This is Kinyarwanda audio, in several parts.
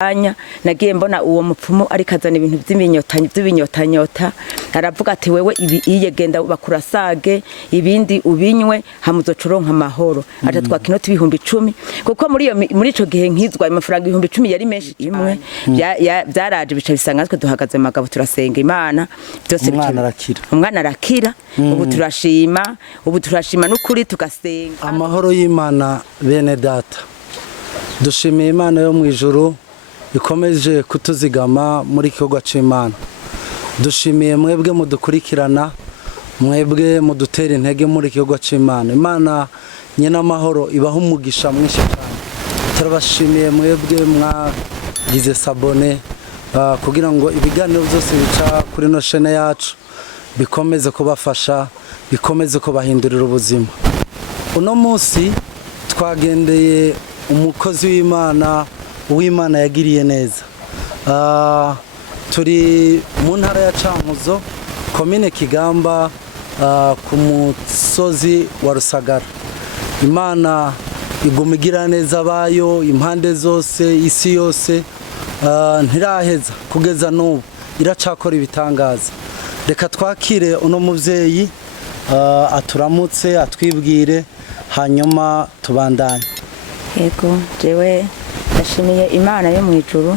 anya nagiye mbona uwo mupfumu ari kazana ibintu by'ibinyotanyota aravuga ati wewe ibi iyegenda bakurasage ibindi ubinywe hamuzocoronka amahoro aca twakinota 10,000 kuko muri ico gihe nkizwa amafaranga 10,000 yari menshi imwe byaraje bica bisanga twe duhagaze magabo turasenga Imana byose umwana arakira ubu turashima n'ukuri tugasenga amahoro y'Imana bene data dushimiye Imana yo mwijuru ikomeje kutuzigama muri kigo c'Imana dushimiye mwebwe mudukurikirana mwebwe mudutera intege muri kigo c'Imana Imana nyina amahoro ibaho umugisha mwinshi cyane turabashimiye mwebwe mwagize sabone kugira ngo ibiganiro byose bica kuri no chaîne yacu bikomeze kubafasha bikomeze kubahindurira ubuzima uno munsi twagendeye umukozi w'Imana yagiriye neza turi mu ntara ya Cankuzo komine Kigamba ku musozi wa Rusagara Imana igumigira neza bayo impande zose isi yose ntiraheza kugeza n'ubu iracakora ibitangaza reka twakire uno muvyeyi aturamutse atwibwire hanyuma tubandanye yego jewe ndashimiye Imana yo mwijuru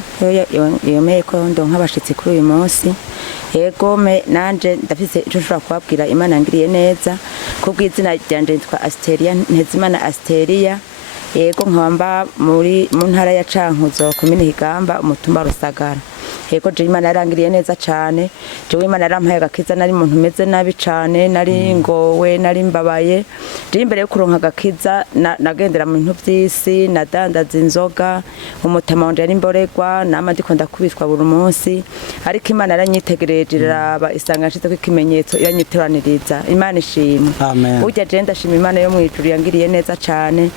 yomeye ko ndonka abashitsi kuri uyu munsi yego nanje ndafise ico nshobora kubabwira Imana ngiriye neza kubw'izina ryanje yitwa Asteria Ntezimana Asteria yego nkamba mu ntara ya Cankuzo komine Kigamba umutumba Rusagara yego je Imana yarangiriye neza cyane jewe Imana yarampaye agakiza nari muntu meze nabi cyane nari ngowe nari mbabaye je imbere yo kuronka agakiza nagendera mu bintu by'isi nadandaza inzoga umutama wanje yari mboregwa nama ndiko ndakubitwa buri munsi ariko Imana yaranyitegereje iraba isanga nshitse ko ikimenyetso iranyiteraniriza Imana ishimwe burya je ndashima Imana yo mwijuru yangiriye neza cyane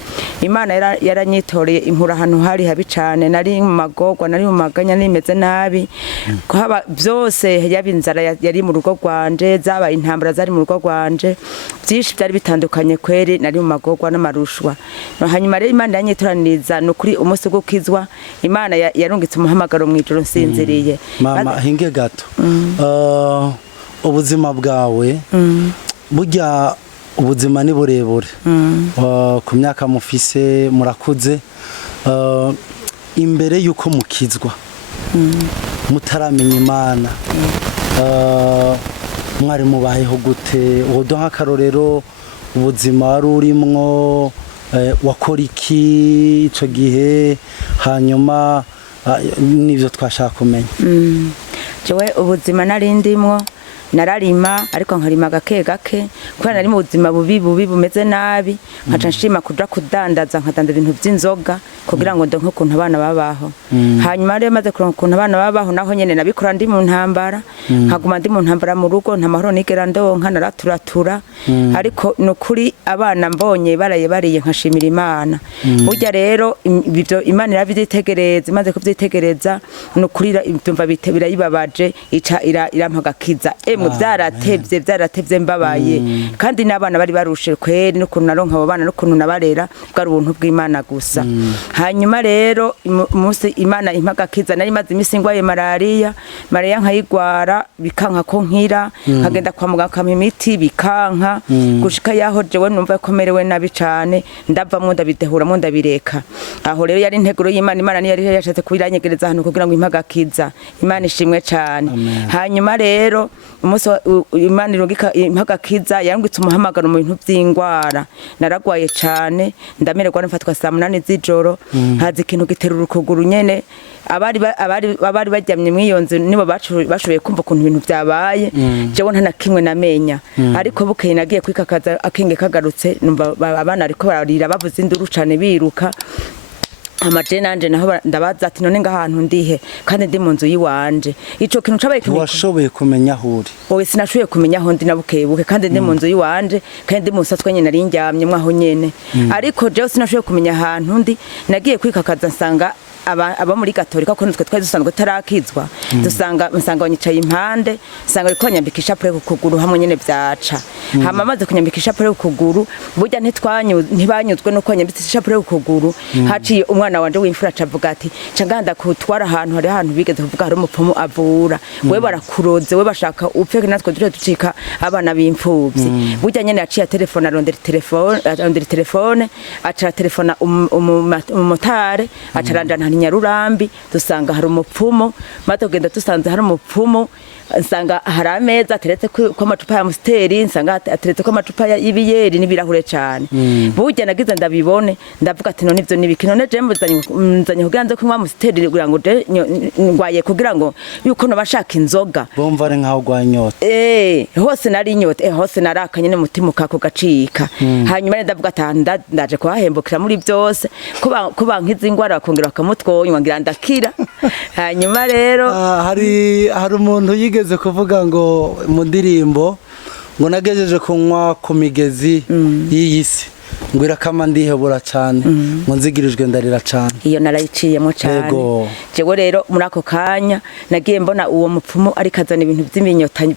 Imana yaranyitoreye inkura ahantu hari habi cyane nari mu magorwa nari mu maganya nimeze nabi kuhaba byose yabinzara yari mu rugo rwanje zabaye intambara zari mu rugo rwanje byinshi byari bitandukanye kweri nari mu magorwa n'amarushwa hanyuma rero Imana yanyitoraniriza no kuri umunsi gukizwa Imana yarungitse umuhamagaro mu ijoro nsinziriye mama hinge gato ubuzima bwawe burya ubuzima ni burebure ku myaka mufise murakuze imbere yuko mukizwa mutaramenya Imana mwari mubayeho gute ubuduha akarorero ubuzima wari urimwo wakora iki ico gihe hanyuma nivyo twashaka kumenya jewe ubuzima narindimwo nararima ariko nkarima gake kubera nari mu buzima bubi bumeze nabi nkaca nshima kuja kudandaza nkadandaza ibintu by'inzoga kugira ngo ndonke ukuntu abana babaho hanyuma rero maze kuronka ukuntu abana babaho naho nyene nabikora ndi mu ntambara nkaguma ndi mu ntambara mu rugo nta mahoro nigera ndonka naraturatura ariko nukuri abana mbonye bariye nkashimira Imana burya rero ibyo Imana iravyitegereza imaze kuvyitegereza nukuri byumva birayibabaje ica irampagakiza byaratevye mbabaye kandi n'abana bari barushe kweri n'ukuntu naronka abo bana n'ukuntu nabarera bwari ubuntu bw'Imana gusa hanyuma rero umunsi Imana impagakiza nari maze imisi ngwaye malaria nkayigwara bikanka ko nkira nkagenda kwa muganga kampa imiti bikanka gushika yaho jewe numva komerewe nabi cane ndavamwo ndabidehuramwo ndabireka aho rero yari integuro y'Imana Imana ni yari yashatse kubiranyegereza hano kugira ngo impagakiza Imana ishimwe cane hanyuma rero umunsi Imana irungika impagakiza yarungitse umuhamagaro mu bintu by'ingwara naragwaye cane ndamererwa nfatwa 8 z'ijoro hazi ikintu giterura ukuguru nyene abari bajyamye mwiyonze nibo bashoboye kumva ukuntu ibintu byabaye jewe nta nakimwe namenya ariko bukeye nagiye kwikakaza akenge kagarutse numva abana ariko bararira bavuze induru cane biruka amaje nanje naho ndabaza ati none ngahantu ndihe kandi ndi mu nzu yiwanje ico kintu cabaye kintu washoboye kumenya aho uri owe sinashoboye kumenya aho ndi nabukebuke kandi ndi mu nzu yiwanje kandi ndi musatswe nyene nari njyamye mwaho nyene ariko jewe sinashoboye kumenya ahantu ndi nagiye kwikakaza nsanga aba muri Gatolika ko nitwe twari dusanzwe tarakizwa dusanga banyicaye impande sanga ariko nyambika ishapure ku kuguru hamwe nyene byaca hama maze kunyambika ishapure ku kuguru burya ntibanyuzwe no kwanyambika ishapure ku kuguru haciye umwana wanje w'imfura cavuga ati canganda kutwara ahantu hari ahantu bigeze kuvuga hari umupfumu avura we barakuroze we bashaka upfe natwe duje ducika abana b'imfuvyi burya nyene yaciye telefone arondera telefone acara telefona umumotare acarandana Nyarurambi dusanga hari umupfumu maze kugenda dusanze hari umupfumu nsanga hari ameza ateretse ko amacupa ya musteri nsanga ateretse ko amacupa y'ibiyeri n'ibirahure cyane burya nagize ndabibone ndavuga ati none ivyo nibiki none je muzanye kugira nze kunywa musteri kugira ngo ngwaye kugira ngo yuko no bashaka inzoga bomva ari nkaho gwanyota hose nari nyota hose narakanye ne mutima kako gacika hanyuma ndavuga ati ndaje kuhahembukira muri byose kuba nkizi ingwara bakongera bakamutwonywa ngira ndakira hanyuma rero hari umuntu yigeze kuvuga ngo mu ndirimbo ngo nagejeje kunywa ku migezi y'iyisi ngo irakama ndihebura cyane ngo nzigirijwe ndarira cyane iyo narayiciyemo cyane jewe rero muri ako kanya nagiye mbona uwo mupfumu ari kazana ibintu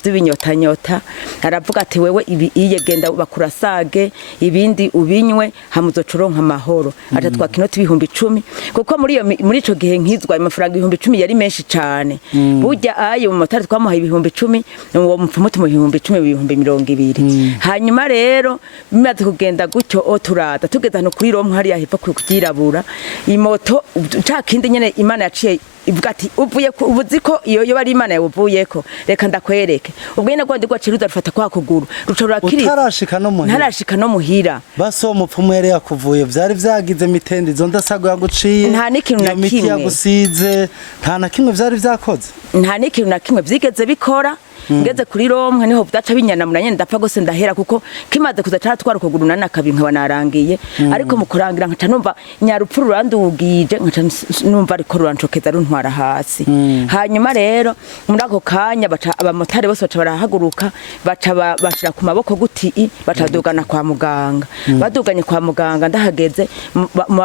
by'ibinyotanyota aravuga ati wewe ibi genda bakurasage ibindi ubinywe hamuzocuronka amahoro aca twakinota 10,000 kuko muri ico gihe nkizwa amafaranga 10,000 yari menshi cyane burya ayo mu motari twamuhaye 10,000 uwo mupfumu tumuha 10,000 20,000 hanyuma rero bimaze kugenda gutyo turada tugeza no kuri Roma hari yahiva kugirabura imoto cakindi nyene Imana yaciye ivuga ati ubuziko iyo bari Imana yabuvuyeko reka ndakwereke ubwo nyene gwandi gwaciruza rufata kwa kuguru rucorura kiri ntarashika no muhira baso umupfumu yari yakuvuye vyari vyagize mitende izo ndasago yaguciye nta n'ikintu na kimwe yagusize nta na kimwe vyari vyakoze nta n'ikintu na kimwe vyigeze bikora ngeze kuri Roma niho byaca binyanamura nyene ndapfa gose ndahera kuko kimaze kuza caratwara ukuguru nanakabinka banarangiye ariko mukurangira nkaca numva nyarupfu rurandugije nkaca numva ariko ruranshokeza runtwara hasi hanyuma rero muri ako kanya baca abamotari bose baca barahaguruka baca bashira ku maboko guti baca dugana kwa muganga baduganye kwa muganga ndahageze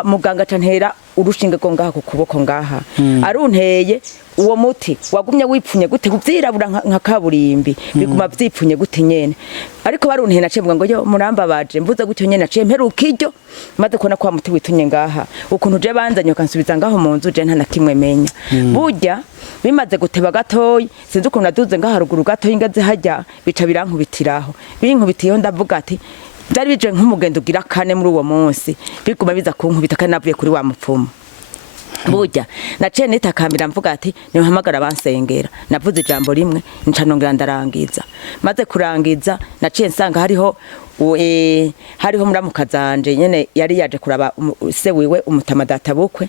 muganga cantera urushinge ko ngaha ku kuboko ngaha arunteye uwo muti wagumye wipfunye gute kuvyirabura nka kaburimbi biguma vyipfunye gute nyene ariko barunteye nacemvuga ngo yo muramba baje mvuze gutyo nyene naciye mperuka iryo maze kubona kwa muti witunye ngaha ukuntu je banzanye kansubiza ngaho mu nzu je nta na kimwe menya burya bimaze guteba gatoyi sinzi ukuntu naduze ngaha ruguru gatoyi ngaze hajya bica birankubitiraho binkubitiyeho ndavuga ati byari bije nk'umugendo ugira kane muri uwo munsi biguma biza kunkubita kandi navuye kuri wa mupfumu burya naciye nitakambira mvuga ati nihamagara bansengera navuze ijambo rimwe nca nongera ndarangiza maze kurangiza naciye nsanga hariho muramukazanje nyene yari yaje kuraba se wiwe umutama data bukwe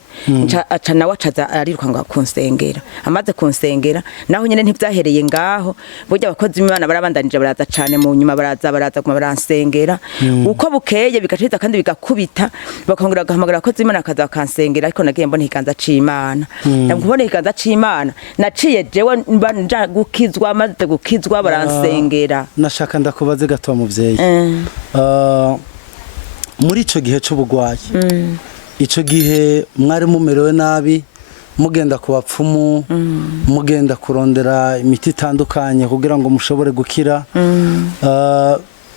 aca nawe acaza ariruka ngo kunsengera amaze kunsengera naho nyene ntivyahereye ngaho burya abakozi b'Imana barabandanije baraza cane mu nyuma baraza kuma baransengera uko bukeye bigaciza kandi bigakubita bakongera gahamagara abakozi b'Imana akaza bakansengera ariko nagiye mbona ikiganza c'Imana ndakubona ikiganza c'Imana naciye jewe nja gukizwa maze gukizwa baransengera nashaka ndakubaze gato muvyeyi muri ico gihe c'ubugwayi ico gihe mwari mumerewe nabi mugenda ku bapfumu mugenda kurondera imiti itandukanye kugira ngo mushobore gukira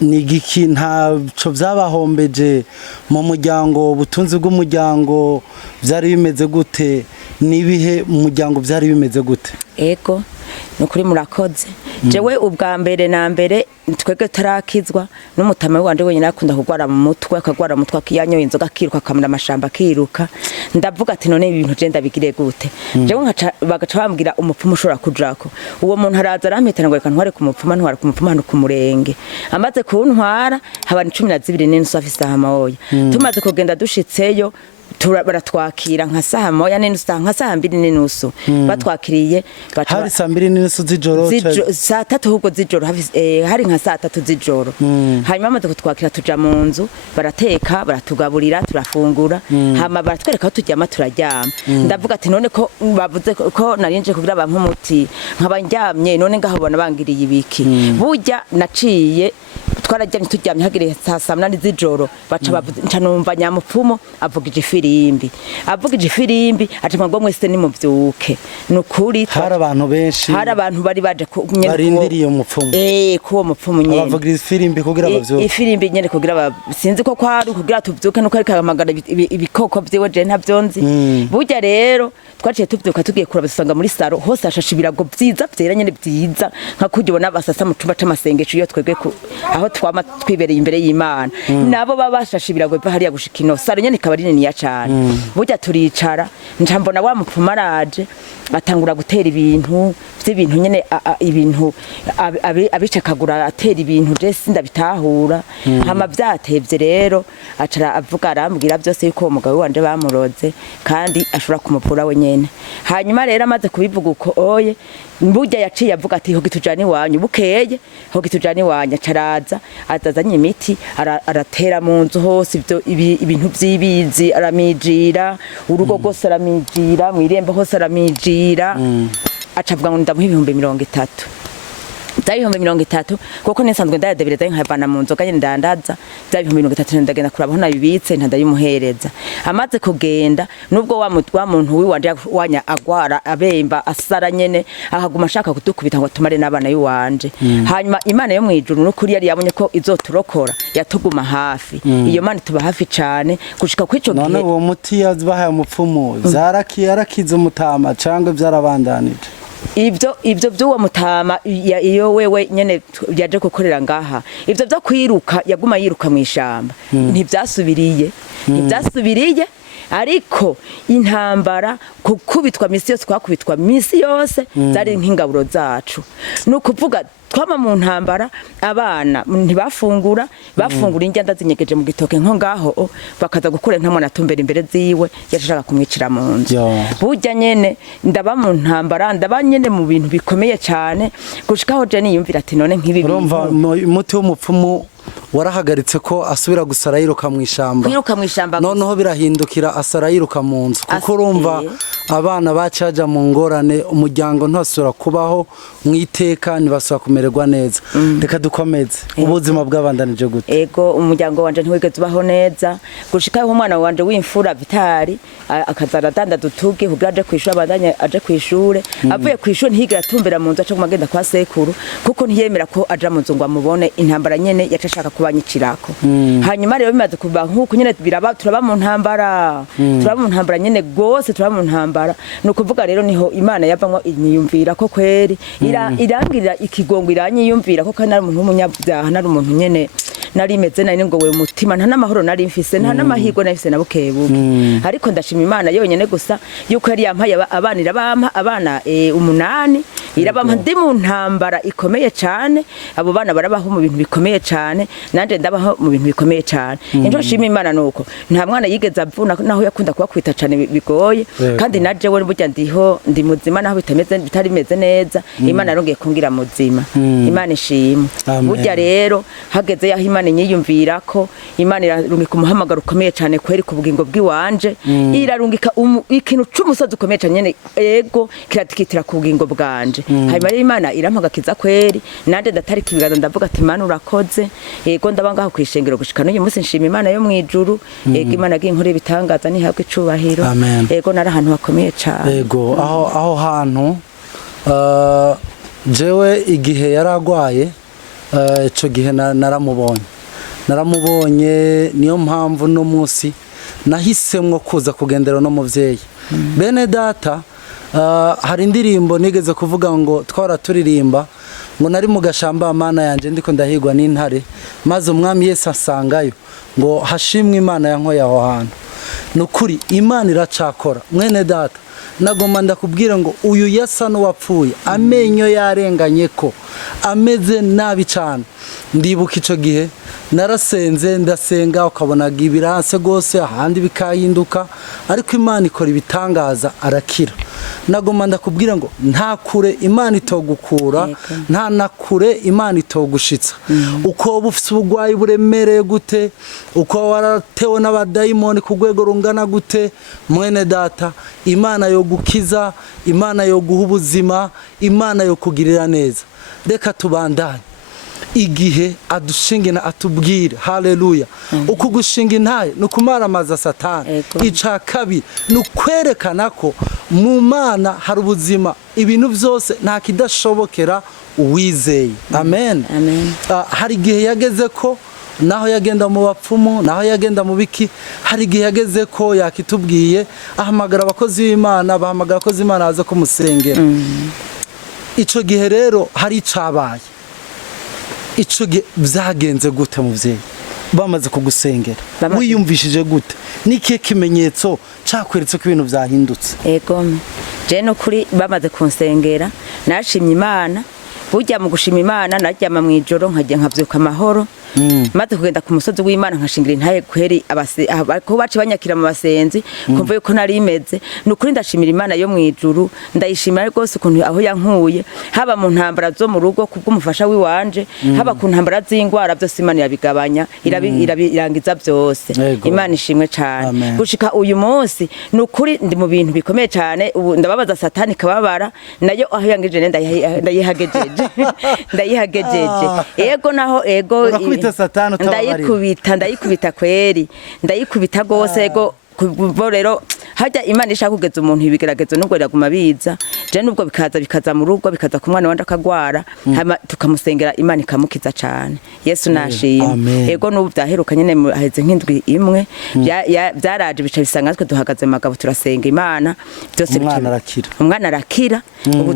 ni giki ntaco vyabahombeje mu muryango ubutunzi bw'umuryango vyari bimeze gute nibihe umuryango vyari bimeze gute ego nukuri murakoze jewe ubwa mbere na mbere twege tarakizwa n'umutama wanje wenyine akunda kugwara mu mutwe akagwara mu mutwe akiyanyoye inzoga akiruka akamira amashamba akiruka ndavuga ati none ibintu je ndabigire gute jewe bagaca bambwira umupfumu ushobora kujako uwo muntu araza arampetana ngo reka ntware ku mupfuma ntwara ku mupfuma hano ku murenge amaze kuntwara haba 12 n'insu afise amaoya tumaze kugenda dushitseyo baratwakira nka saha moya n'inusu nka saha 2 n'inusu batwakiriye hari saa 2 n'inusu z'ijoro saa 3 ahubwo z'ijoro hari nka saa 3 z'ijoro hanyuma amaze kutwakira tuja mu nzu barateka baratugaburira turafungura hama baratwereka aho turyama turaryama ndavuga ati none ko bavuze ko narinje kugira abantu umuti nkaba njyamye none ngaho bona bangiriye ibiki burya naciye twarajyamye turyamye hagire saa 8 z'ijoro baca numva nyamupfumu avugije ifirimbi ati ngo mwese ni muvyuke nukuri hari abantu benshi hari abantu bari baje barindiriye umupfumu kuwo mupfumu nyene abavugira ifirimbi kugira bavyuke ifirimbi nyene kugira sinzi ko kwari kugira tuvyuke nuko ariko ahamagara ibikoko vyiwe je ntavyonzi burya rero twaciye tuvyuka tugiye kuraba dusanga muri saro hose hashashe ibirago vyiza vyera nyene vyiza nka kujibona basasa mu cumba c'amasengesho iyo twebwe aho twama twibereye imbere y'Imana nabo babashashe ibirago biva hariya gushika ino saro nyene ikaba rinini ya cane burya turicara njambona wa mupfuma araje atangura gutera ibintu by'ibintu nyene ibintu abicakagura atera ibintu je sindabitahura hama vyatevye rero acara avuga arambwira byose yuko umugabo wanje bamuroze kandi ashobora kumupura we nyene hanyuma rero amaze kubivuga uko oye mburya yaciye avuga ati hogi tujani wanyu bukeye hogi tujani wanya caraza azazanye imiti aratera mu nzu hose ibintu by'ibizi aramijira urugo rwose aramijira mwirembo hose aramijira acavuga ngo ndamuha 30,000 30,000 kuko nisanzwe ndayadebereza nkavana mu nzoga nyine ndandaza 30,000 ndagenda kurabaho nabibitse ntandayimuhereza amaze kugenda nubwo wa muntu wiwanje wanya agwara abemba asara nyene ahaguma ashaka kudukubita ngo tumare nabana yiwanje hanyuma Imana yo mwijuru n'ukuri yari yabonye ko izoturokora yatuguma hafi iyo Mana tuba hafi cyane gushika kwico gihe none uwo muti yabahaye umupfumu yarakize umutama cyangwa byarabandanije ivyo by'uwo mutama iyo wewe nyene yaje gukorera ngaha ivyo byo kwiruka yaguma yiruka mu ishamba ntivyasubiriye ariko intambara kukubitwa misi yose twakubitwa misi yose zari nk'ingaburo zacu nukuvuga twama mu ntambara abana ntibafungura indya ndazinyegeje mu gitoke nko ngaho bakaza gukura nta mwana atumbera imbere ziwe yashaka kumwicira mu nzu burya nyene ndaba mu ntambara ndaba nyene mu bintu bikomeye cyane gushikaho je niyumvira ati none nk'ibi urumva muti w'umupfumu warahagaritse ko asubira gusara yiruka mu ishamba noneho birahindukira asara yiruka mu nzu kuko urumva abana bacaja mu ngorane umuryango ntasubira kubaho mwiteka nibasubira kumererwa neza reka dukomeze ubuzima bw'abandanije gute ego umuryango wanje ntiwigeze ubaho neza gushikaho umwana wanje w'imfura Vitali akazara danda dutuge kugira aje kwishura abandanye aje kwishure avuye kwishura ntigira atumbera mu nzu aca kumagenda kwa sekuru kuko ntiyemera ko aja mu nzu ngo amubone intambara nyene yacashaka kubanyicirako hanyuma rero bimaze kuba nkuko nyene turaba mu ntambara nyene gose turaba mu ntambara nukuvuga rero niho Imana yavamwe inyiyumvira ko kweri irangirira ikigongo iranyiyumvira ko kandi ari umuntu w'umunyabyaha nari umuntu nyene nari meze nari ngo we mutima nta namahoro nari mfise nta namahirwe nafise na bukebuke ariko ndashima Imana yonyene gusa yuko yari yampaye abana irabampa abana 8 irabampa ndi mu ntambara ikomeye cyane abo bana barabaho mu bintu bikomeye cyane nanje ndabaho mu bintu bikomeye cyane injo shima Imana nuko nta mwana yigeze avuna naho yakunda kuba kwita cyane bigoye kandi naje we burya ndi muzima naho bitari meze neza Imana yarongeye kungira muzima Imana ishimwe burya rero hageze yaho Imana nyiyumvira ko Imana irarungika umuhamagaro ukomeye cyane kweri ku bugingo bw'iwanje irarungika ikintu c'umusozi ukomeye cyane nyene ego kiratikitira ku bugingo bwanje hanyuma Imana irampagakiza kweri nande ndatari kibigaza ndavuga ati Imana urakoze ego ndabangaho kwishengero gushika n'uyu munsi nshima Imana yo mwijuru ego Imana ginkore bitangaza ni habwe icubahiro ego nari ahantu hakomeye cyane ego aho hantu jewe igihe yaragwaye ico gihe naramubonye niyo mpamvu no munsi nahisemwo kuza kugendera no muvyeyi bene data hari indirimbo nigeze kuvuga ngo twara turirimba ngo nari mu gashamba Mana yanje ndiko ndahigwa n'intare maze umwami Yesu asangayo ngo hashimwe Imana yankoye aho hantu nukuri Imana iracakora mwene data nagomba ndakubwira ngo uyu yasa n'uwapfuye amenyo yarenganye ko ameze nabi cyane ndibuka ico gihe narasenze ndasenga ukabonaga ibiranse gose ahandi bikahinduka ariko Imana ikora ibitangaza arakira nagomba ndakubwira ngo nta kure Imana itogukura nta nakure Imana itogushitsa uko bufise ubugwayi buremereye gute uko waratewe n'abadayimoni ku rwego rungana gute mwene data Imana yo gukiza Imana yo guha ubuzima Imana yo kugirira neza reka tubandanye igihe adushingina atubwire haleluya uko gushinga intahe nukumaramaza satani ica kabiri nukwerekana ko mu Mana hari ubuzima ibintu byose nta kidashobokera uwizeye amen hari igihe yageze ko naho yagenda mu bapfumu naho yagenda mu biki hari igihe yageze ko yakitubwiye ahamagara abakozi b'Imana bahamagara abakozi b'Imana baza kumusengera ico gihe rero hari icabaye ico gihe byagenze gute muvyeyi bamaze kugusengera wiyumvishije gute niki kimenyetso cakweretse ko ibintu byahindutse ego je no kuri bamaze kunsengera nashimye Imana burya mu gushima Imana naryama mu ijoro nkajya nkavyuka amahoro maze kugenda ku musozi w'Imana nkashingira intahe kweri ko baci banyakira mu basenzi kumva yuko nari imeze nukuri ndashimira Imana yo mu ijuru ndayishimira rwose ukuntu aho yankuye haba mu ntambara zo mu rugo kubw'umufasha wiwanje haba ku ntambara z'ingwara byose Imana irabigabanya irabirangiza byose Imana ishimwe cyane gushika uyu munsi nukuri ndi mu bintu bikomeye cyane ubu ndababaza satani kababara nayo aho yangeje ndayihagejeje ego naho ego ndayikubita kweri ndayikubita gose ego kubo rero hajya Imana ishaka kugeza umuntu ibigeragezo nubwo iraguma biza je nubwo bikaza mu rugo bikaza ku mwana wanje akagwara tukamusengera Imana ikamukiza cyane Yesu nashimye ego nubu byaheruka nyene haheze nk'indwi imwe byaraje bica bisanga twe duhagaze magabo turasenga Imana byose umwana arakira ubu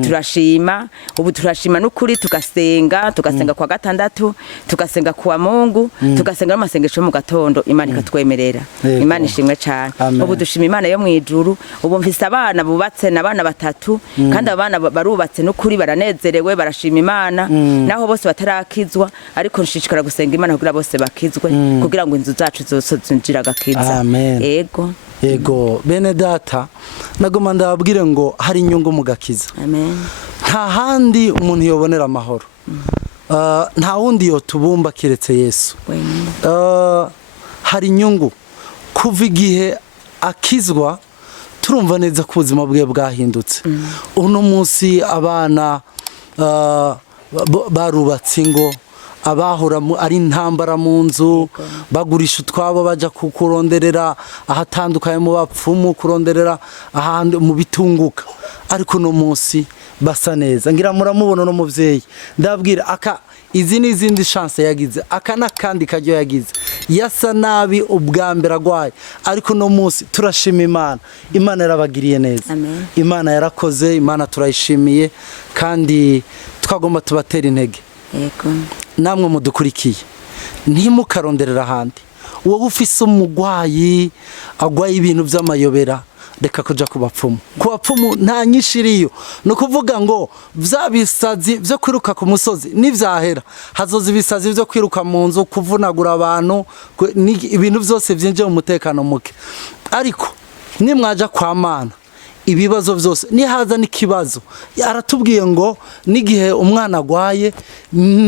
turashima n'ukuri tugasenga kwa gatandatu tugasenga kuwa Mungu tugasenga n'amasengesho mu gatondo Imana ikatwemerera Imana ishimwe cyane ubu dushima Imana yo mu ijuru ubu mfise abana bubatse n'abana batatu kandi abana barubatse n'ukuri baranezerewe barashima Imana naho bose batarakizwa ariko nshishikara gusenga Imana kugira bose bakizwe kugira ngo inzu zacu zose zinjira gakiza ego bene data nagoma ndababwire ngo hari inyungu mu gakiza nta handi umuntu yobonera amahoro nta wundi yotubumba kiretse Yesu hari inyungu kuva igihe akizwa turumva neza ko ubuzima bwe bwahindutse uno munsi abana barubatse ingo abahora ari intambara mu nzu bagurisha utwabo baja kuronderera ahatandukanye mu bapfumu kuronderera ahandi mu bitunguka ariko no munsi basa neza ngira muramubona no muvyeyi ndabwira izi n'izindi chance yagize kandi kajyo yagize yasa nabi ubwambera gwaye ariko no munsi turashima Imana yarabagiriye neza Imana yarakoze Imana turayishimiye kandi twagomba tubatera intege namwe mudukurikiye ntimukaronderera ahandi wowe ufise umugwayi agwaye ibintu by'amayobera reka kuja ku bapfumu nta nyishiriyo no kuvuga ngo vyabisazi byo kwiruka ku musozi nivyahera hazoza ibisazi byo kwiruka mu nzu kuvunagura abantu ibintu byose byinje mu mutekano muke ariko nimwaja kwa Mana ibibazo byose nihaza n'ikibazo aratubwiye ngo nigihe umwana agwaye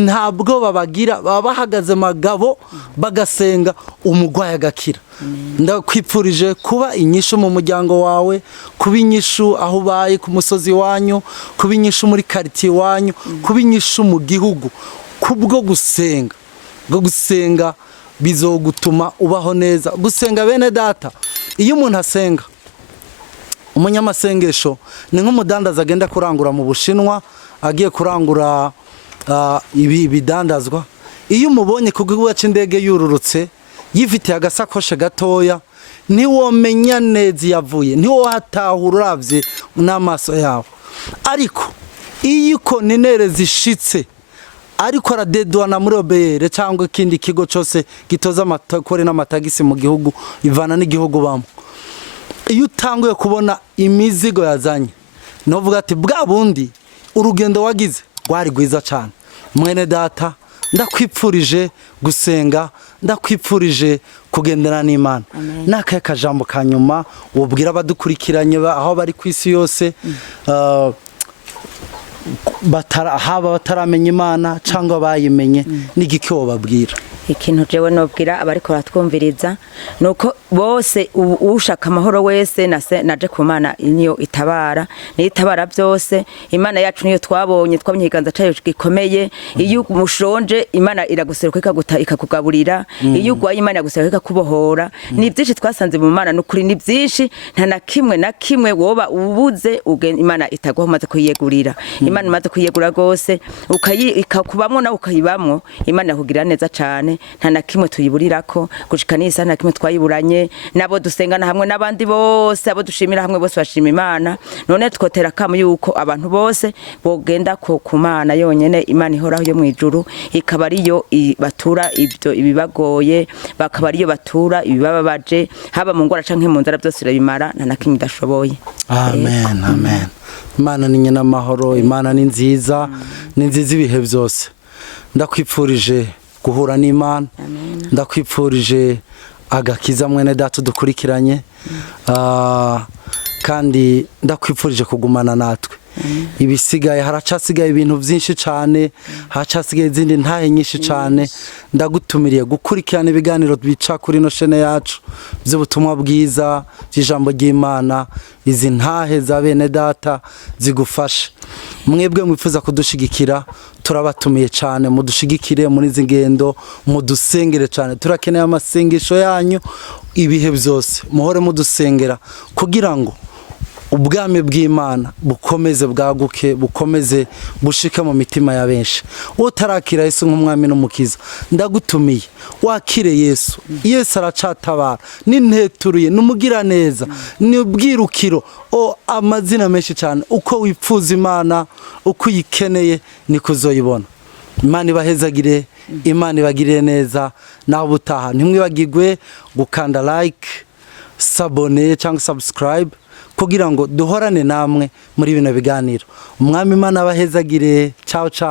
ntabwo babagira bahagaze magabo bagasenga umugwaye agakira ndakwipfurije kuba inyishu mu muryango wawe kuba inyishu aho ubaye ku musozi wanyu kuba inyishu muri quartier wanyu kuba inyishu mu gihugu kubwo gusenga bizogutuma ubaho neza gusenga bene data iyo umuntu asenga umunyamasengesho ni nk'umudandaza agenda kurangura mu Bushinwa agiye kurangura ibi bidandazwa iyo umubonye ku kibuga cy'indege yururutse yifitiye agasakoshe gatoya ntiwomenya neza yavuye ntiwohatahura uravye n'amaso yawe ariko iyo kontinere zishitse ariko aradedwana muri obere cyangwa ikindi kigo cyose gitoza amakore n'amatagisi mu gihugu ivana n'igihugu bamo iyo utanguye kubona imizigo yazanye novuga ati bwa bundi urugendo wagize rwari rwiza cyane mwene data ndakwipfurije gusenga ndakwipfurije kugendera n'Imana nakaye kajambo kanyuma wobwira abadukurikiranye aho bari ku isi yose haba bataramenya Imana cyangwa bayimenye n'igiki wobabwira? Ikintu jewe nobwira abariko baratwumviriza nuko bose ushaka amahoro wese naje ku Mana niyo itabara, niyo itabara byose. Imana yacu niyo twabonye ikiganza cyayo gikomeye. Iyo umushonje Imana iraguseruka ikakugaburira, iyo ugwaye Imana iraguseruka ikakubohora. Ni byinshi twasanze mu Mana n'ukuri, ni byinshi, nta na kimwe woba ubuze Imana itaguha maze kuyegurira. Imana maze kuyegura gose ikakubamwo na ukayibamwo, Imana yakugira neza cyane, nta na kimwe tuyiburirako. Gushika n'isa nta kimwe twayiburanye, nabo dusengana hamwe n'abandi bose, abo dushimira hamwe bose bashima Imana. None twotera kamo yuko abantu bose bogenda ku Mana yonyene, Imana ihoraho yo mwijuru, ikaba ariyo batura ibyo ibibagoye, bakaba ariyo batura ibibababaje, haba mu ngora canke mu nzara byose irabimara, nta na kimwe idashoboye. Amen, amen. Imana ni nyina amahoro, Imana ni nziza, ni nziza ibihe byose. Ndakwipfurije guhura n'Imana, ndakwipfurije agakiza mwene data dukurikiranye, kandi ndakwipfurije kugumana natwe. Ibisigaye haracasigaye ibintu byinshi cyane, haracasigaye izindi ntahe nyinshi cyane. Ndagutumiriye gukurikirana ibiganiro bica kuri no shene yacu by'ubutumwa bwiza by'ijambo ry'Imana. Izi ntahe za bene data zigufashe. Mwebwe mwifuza kudushigikira, turabatumiye cyane mudushigikire muri izi ngendo, mudusengere cyane. Turakeneye amasengesho yanyu ibihe byose. Muhore mudusengera kugira ngo ubwami bw'Imana bukomeze bwaguke, bukomeze bushike mu mitima ya benshi. Utarakira Yesu nk'umwami n'umukiza, ndagutumiye wakire Yesu. Yesu aracatabara, n'inteturuye, n'umugira neza, n'ubwirukiro, amazina menshi cyane. Uko wipfuza Imana, uko uyikeneye niko uzoyibona. Imana ibahezagire, Imana ibagirire neza. Naho butaha ntimwibagirwe gukanda like, s'abonner cyangwa subscribe kugira ngo duhorane namwe muri bino biganiro. Umwami Imana abahezagire. Ciao ciao.